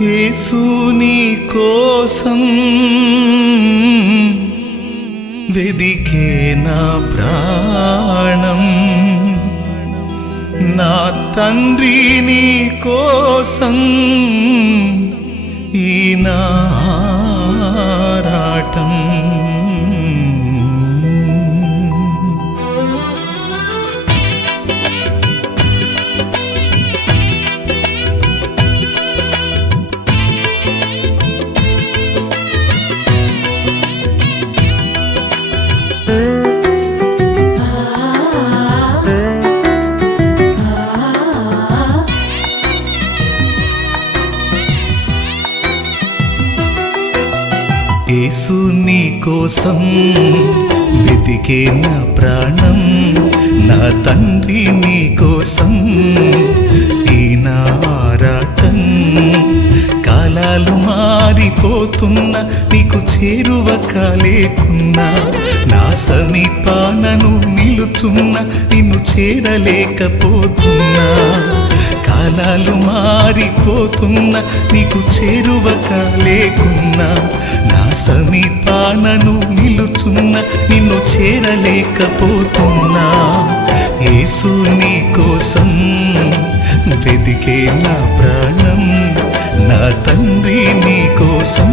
యేసుని కోసం వెదికే నా ప్రాణం నా తండ్రిని కోసం ఈనా యేసు నీ కోసం వెతికే నా ప్రాణం నా తండ్రి నీ కోసం ఈ నారాటం కాలాలు మారిపోతున్న నీకు చేరువ కాలేకున్నా నా సమీపానను నిలుచున్న నిన్ను చేరలేకపోతున్నా. కాలాలు మారిపోతున్న నీకు చేరువక లేకున్నా నా సమీపానను నిలుచున్న నిన్ను చేరలేకపోతున్నా. యేసు నీ కోసం వెదికే నా ప్రాణం నా తండ్రి నీ కోసం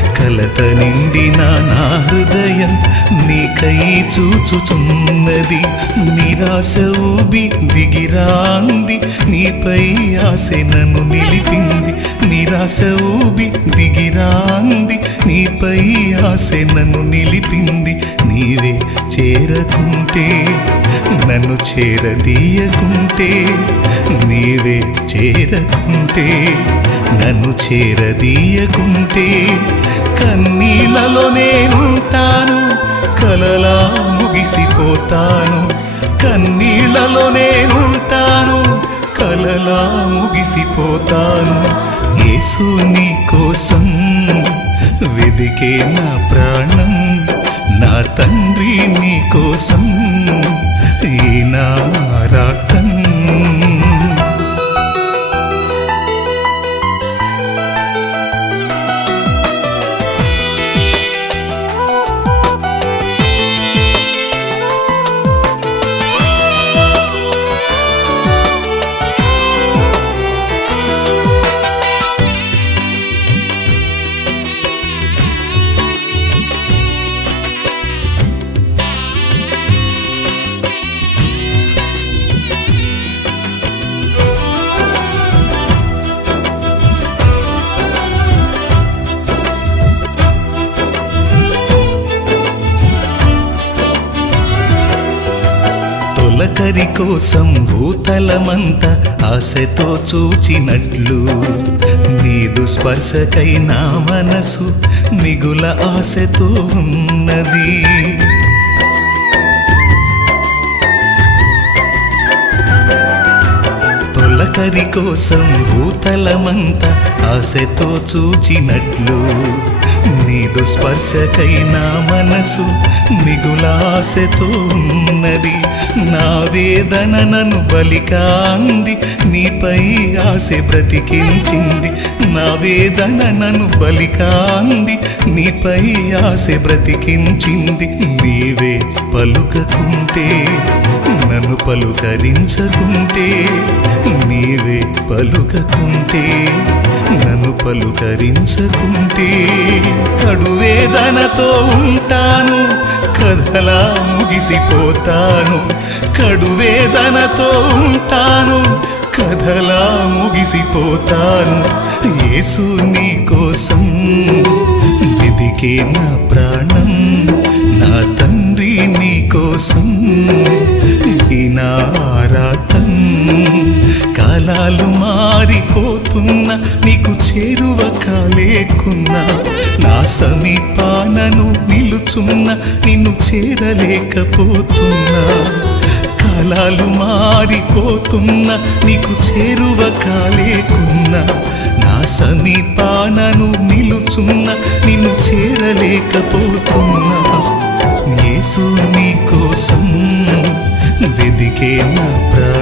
కలత నిండిన నా హృదయం నీకై చూచుచున్నది. నిరాశ ఊబి దిగిరాంది. నీపై ఆశ నన్ను నిలిపింది. నిరాశ ఊబి దిగిరాంది. నీపై ఆశ నన్ను నిలిపింది. నీవే చేరకుంటే నన్ను చేరదీయకుంటే నీవే చేరకుంటే నన్ను చేరదీయకుంటే కన్నీళ్ళలో నేనుంటాను కలలా ముగిసిపోతాను. కన్నీళ్ళలో నేనుంటాను కలలా ముగిసిపోతాను. యేసు నీ కోసం వెదికే నా ప్రాణం నా తండ్రి నీ కోసం ఈ నారాటం కోసం భూతలమంత ఆశతో చూచినట్లు. నీదు స్పర్శకై నా మనసు మిగుల ఆశతో ఉన్నది. తొలకరి కోసం భూతలమంత ఆశతో చూచినట్లు. నీదు స్పర్శకై నా మనసు మిగులాశతో ఉన్నది. నా వేదన నన్ను బలికాంది నీపై ఆశ బ్రతికించింది. నా వేదన నన్ను బలికాంది నీపై ఆశ బ్రతికించింది. నీవే పలుకకుంటే నన్ను పలుకరించకుంటే నీవే పలుకకుంటే నన్ను పలుకరించకుంటే కడువేదనతో ఉంటాను కథలా ముగిసిపోతాను. కడువేదనతో ఉంటాను కథలా ముగిసిపోతాను. యేసు నీ కోసం వెదికే నా ప్రాణం నా తండ్రి నీ కోసం నా ఆరాటం. కాలాలు మారిపోతున్న నీకు చేరువ కాలేకున్నా నా సమీపానను నిలుచున్నా నిన్ను చేరలేకపోతున్నా. కాలాలు మారిపోతున్న నీకు చేరువ కాలేకున్నా నా సమీపానను నిలుచున్నా నిన్ను చేరలేకపోతున్నా. యేసు నీ కోసం వెదికే నా ప్రాణం.